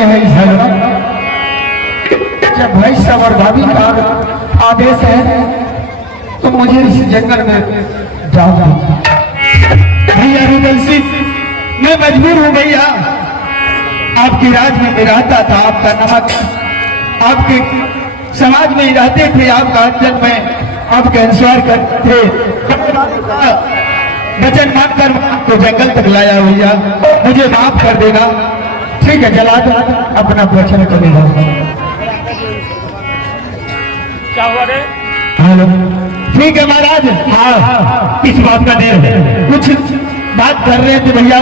आए हैं इस घर में। जब भाई साहब और भाभी का आदेश है तो मुझे इस जंगल में जाऊंगा। भैया रुदल सिंह, मैं मजबूर हूँ भैया। आपकी राज में मैं रहता था, आपका नमक आपके समाज में ही रहते थे, आपका अंजन में आपके अनुसार करते थे। वचन मानकर आपको जंगल तक लाया भैया, मुझे माफ कर देना। ठीक है, चला दो, अपना वचन करेगा। क्या हुआ रे? हेलो, ठीक है महाराज। हाँ, किस बात का देर है? कुछ बात कर रहे थे भैया,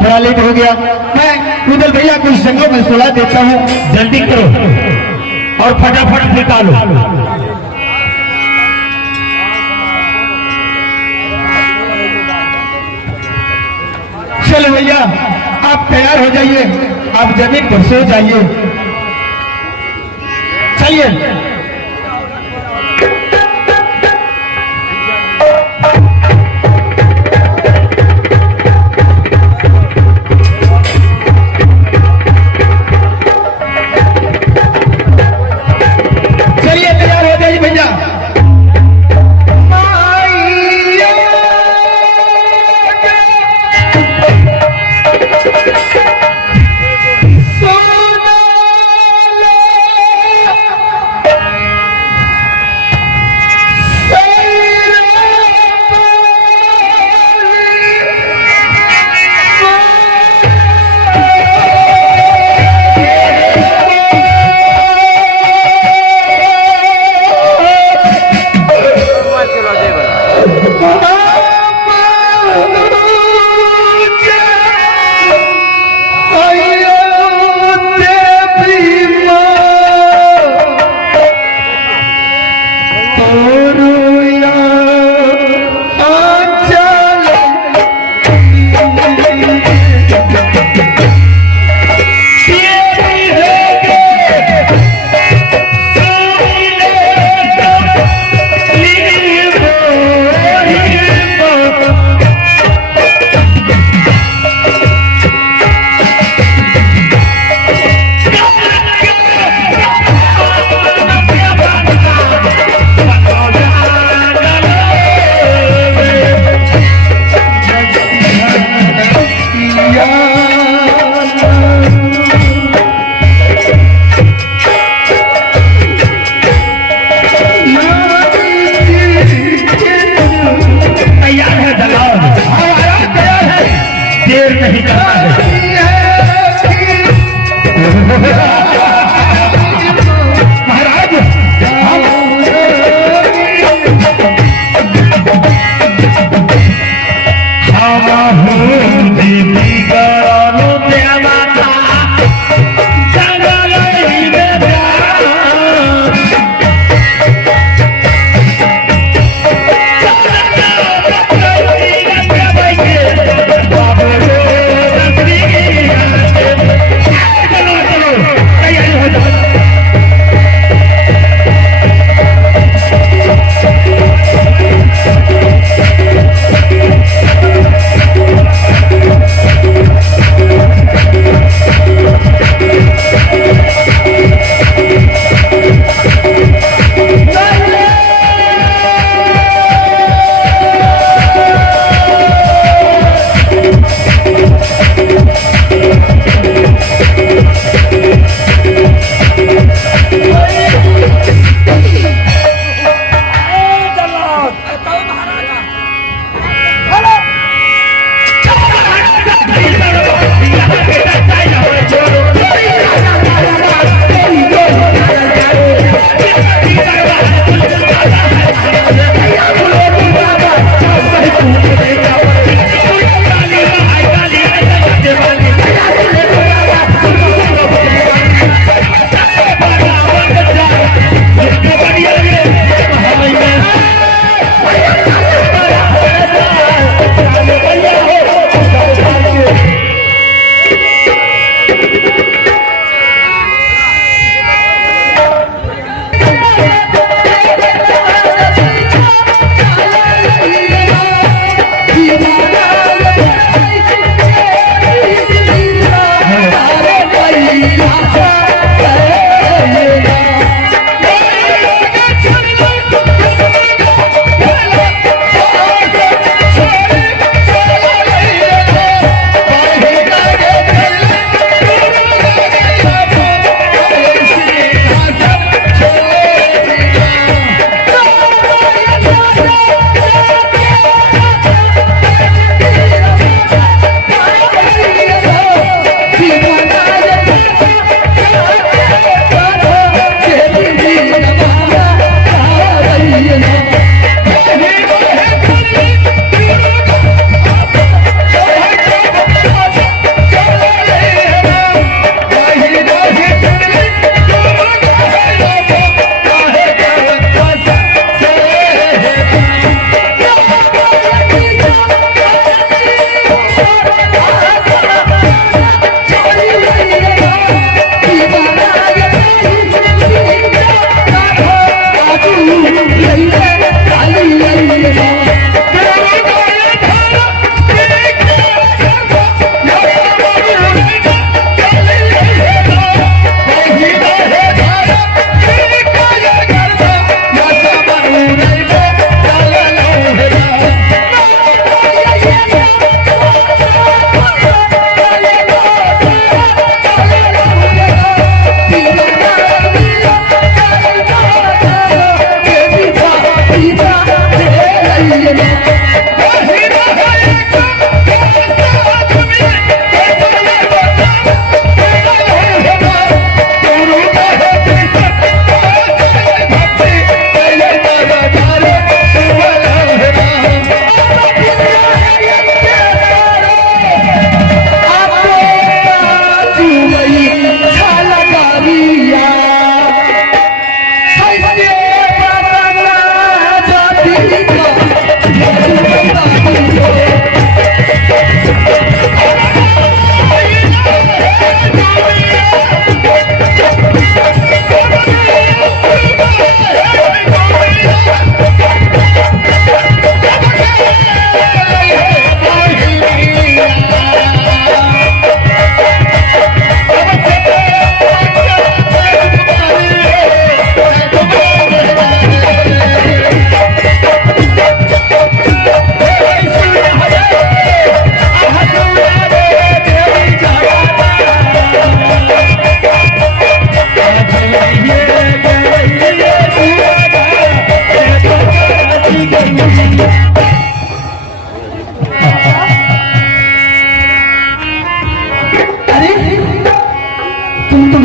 थोड़ा लेट हो गया। मैं रुदल भैया को इस जंगल में सुला देता हूँ। जल्दी करो और फटाफट निकालो। चलो भैया, आप तैयार हो जाइए, आप जमीन पर सो जाइए। चलिए।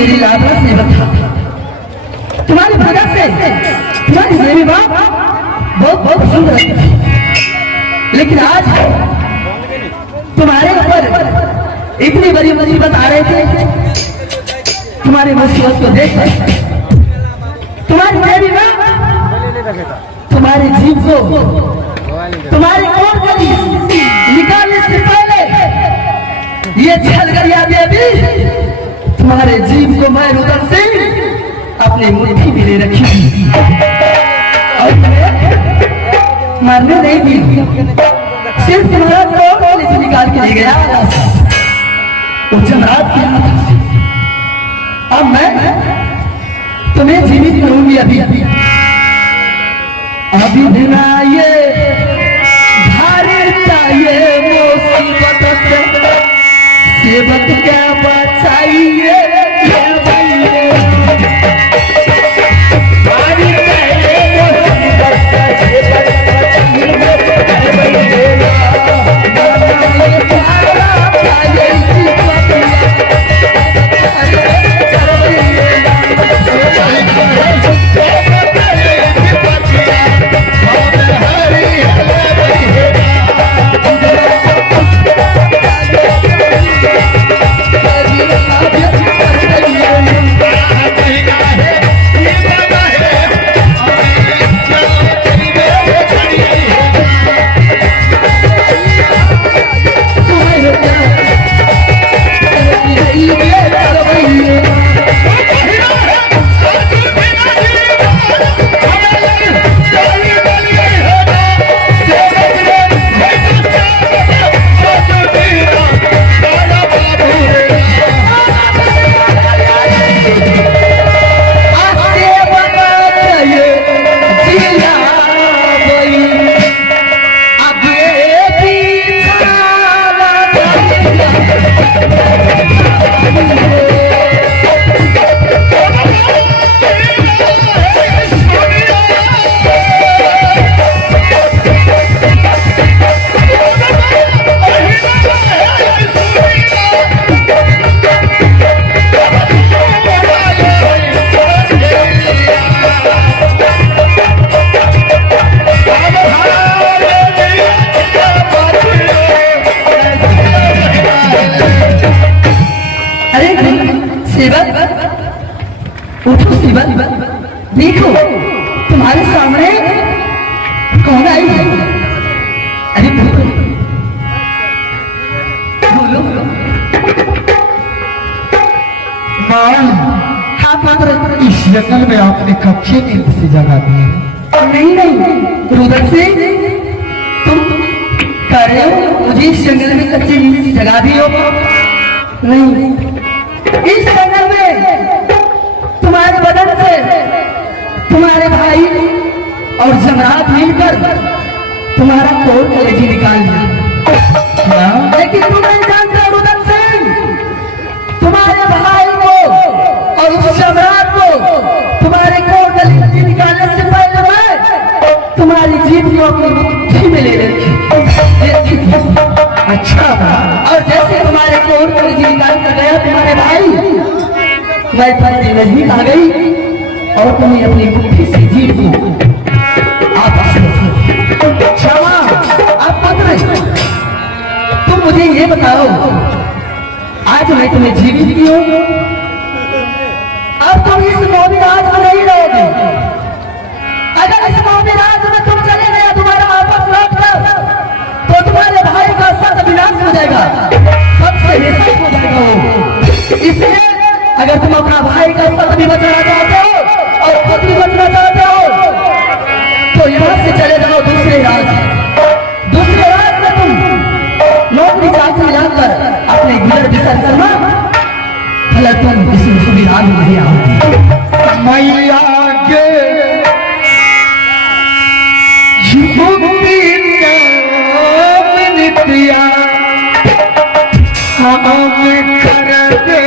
मेरी लाडला सेवक था। तुम्हारी वजह से तुम्हारी देवी माँ बहुत बहुत प्रसन्न रहती थी, लेकिन आज तुम्हारे ऊपर इतनी बड़ी मुसीबत आ रही थी। तुम्हारी मुसीबत को देख तुम्हारी देवी माँ तुम्हारे जीव को तुम्हारी ओर गली निकालने से पहले ये छलगरिया देवी तुम्हारे जीव को मैं रुदन से अपनी मुट्ठी में ले रखी थी और मरने नहीं दी, सिर्फ तुम्हारा कोर गली से निकाल के ले गया वो जमरात के हाथ से। अब मैं तुम्हें जीवित करूंगी अभी बिना ये भारी चाहिए मुसीबत से सेवक क्या बचाइए उठो शिवन, देखो तुम्हारे सामने कौन आई है? अरे बोलो माँ, इस जंगल में आपने कच्चे नींद से जगा दिए। नहीं नहीं रुदन से तुम कह रहे हो मुझे इस जंगल में कच्चे नींद से जगा दी हो? नहीं, इस जंगल में तुम्हारे बदन से तुम्हारे भाई और जमरात मिलकर तुम्हारा कोर कलेजी निकाल दिया, लेकिन तुम नहीं जानते रुदन सिंह, तुम्हारे भाई को और उस जमरात को तुम्हारे कोर कलेजी निकालने से पहले मैं तुम्हारी जीत को अपनी मुट्ठी में ले रखी। अच्छा, और जैसे तुम्हारे कोर कलेजी निकाल कर गया तुम्हारे भाई, मैं फंसी नजदीक आ गई और तुम्हें अपनी मुट्ठी से जीत दी। क्षमा आप पत्र, तुम मुझे ये बताओ आज मैं तुम्हें जीवित की हूँ, अब तुम इस मोहराज में नहीं रहोगे। अगर इस मोहराज में तुम चले गए तुम्हारा वापस लौट कर तो तुम्हारे भाई का सत विनाश हो जाएगा, सबसे निशा हो जाएगा वो। इसलिए अगर तुम अपना भाई का सत भी बचाना चाहते हो और खुद भी बचना चाहते हो तो यहाँ से चले जाओ दूसरे राज्य में तुम नौकरी चाकरी लाकर अपने गुजर बिसर करना, भले तुम किसी सुविधा में नहीं आओगे। मैया के नित्या हम कर दे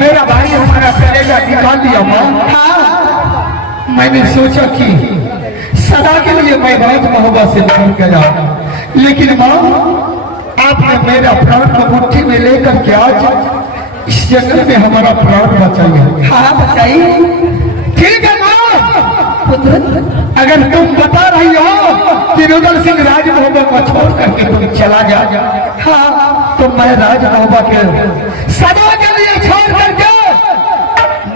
मेरा भाई हमारा करेगा निकाल दिया माँ। मैंने सोचा कि सदा के लिए मैं बहुत मोहब्बत से निकल गया, लेकिन माँ आपने मेरा प्राण को मुट्ठी में लेकर के आज इस जंगल में हमारा प्राण बचाया। हाँ बचाइए। ठीक है माँ, पुत्र अगर तुम बता रही हो कि रुदल सिंह राजमहल को छोड़ करके तुम चला जा, हाँ तो मैं राजमहल के सदा के लिए छोड़ करके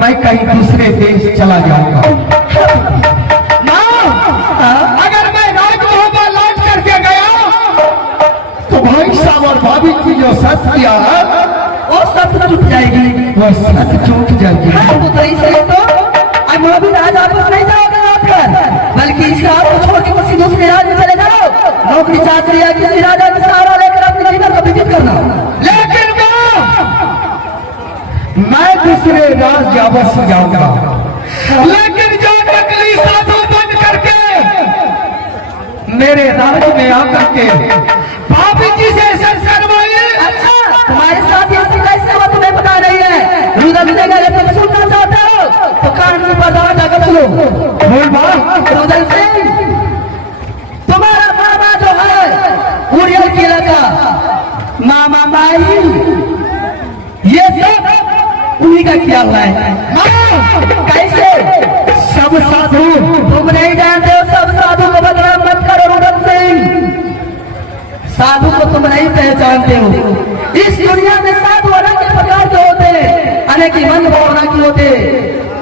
मैं कहीं दूसरे देश चला जाऊंगा। अगर मैं राजमहल लौट करके गया तो भाई साहब और भाभी की जो सत्या है वो सब टूट जाएगी। वो सच टूट जाएगी। हाँ पुत्र इसलिए तो अब मैं भी राज वापस नहीं जाओगे लौटकर, बल्कि इस राज को छोड़ के किसी दूसरे राज में चले जाओ। नौकरी चाकरी या किसी राजा का सहारा लेकर अपने जीवन को व्यतीत करना। लेकिन मैं दूसरे राज अवश्य जाऊंगा, लेकिन जो नकली साधु बन करके मेरे राज में आकर के भाभी जी से करवाइए। अच्छा तुम्हारे साथ ये कैसे हुआ तुम्हें पता नहीं है। रुदल सिंह अगर तुम सुनना चाहते हो तो कान की पर्दा जाकर सुनो। बोल बात। रुदल सिंह तुम्हारा मामा जो है उड़ियल किला का मामा माई, ये सब उन्हीं का किया हुआ है। कैसे? सब साधु तुम नहीं जानते हो, सब साधु को बदनाम मत करो रुदल सिंह। साधु को तुम नहीं पहचानते हो। इस दुनिया में साधु अनेक प्रकार के होते हैं, अनेक मन भावना के होते हैं।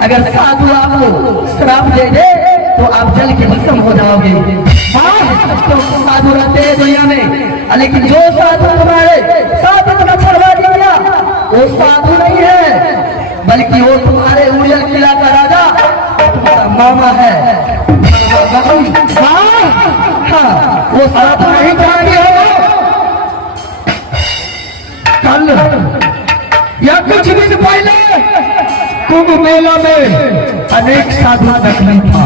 अगर साधु आपको श्राप दे दे तो आप जल के भस्म हो जाओगे। तो साधु रहते हैं दुनिया में, लेकिन जो साधु तुम्हारे साधु को छड़वा दिया वो साधु नहीं है, बल्कि वो तुम्हारे उड़ियल किला का राजा तुम्हारा मामा है। हाँ वो साधु नहीं जानी हो। कल या कुछ दिन पहले कुंभ मेला में अनेक साधु नकली था।